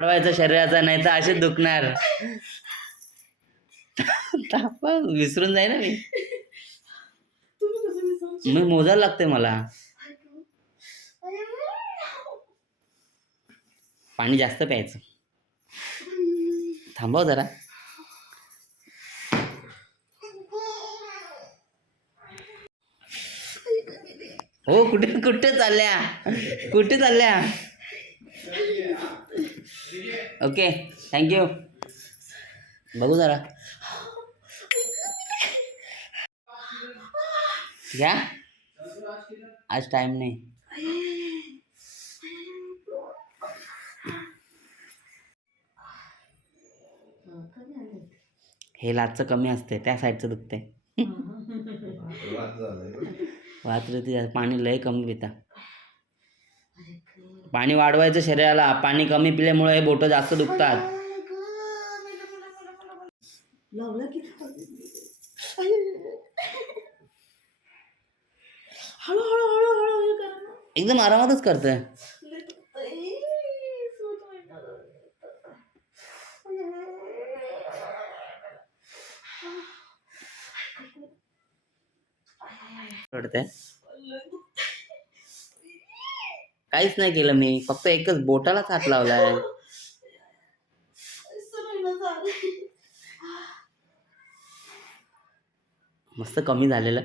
वाढवायचा शरीराचा, नाही तर असेच दुखणार. विसरून जाई ना मी. मी मोजायला लागते मला. पाणी जास्त प्यायचं. थांबव जरा. हो, कुठे कुठे चालल्या, कुठे चालल्या. Okay, thank you. बघू जरा घ्या. आज टाइम नाही. हे लाचचं कमी असते, त्या साईडचं दुखते. वात पाणी लय कमी पिता. पाणी वाढवायचं शरीराला. पाणी कमी पिल्यामुळे हे बोटं जास्त दुखतात. एकदम आरामातच करतोय. काहीच नाही केलं मी, फक्त एकच बोटालाच हात लावलाय. मस्त कमी झालेलं.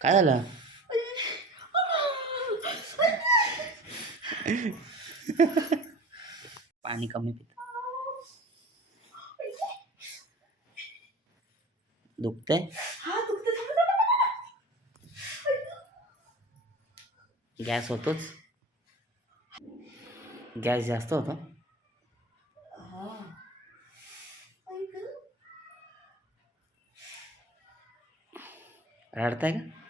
काय झालं? पाणी कमी पित. दुखतंय? गॅस होतोच. गॅस जास्त होतो. रडताय का?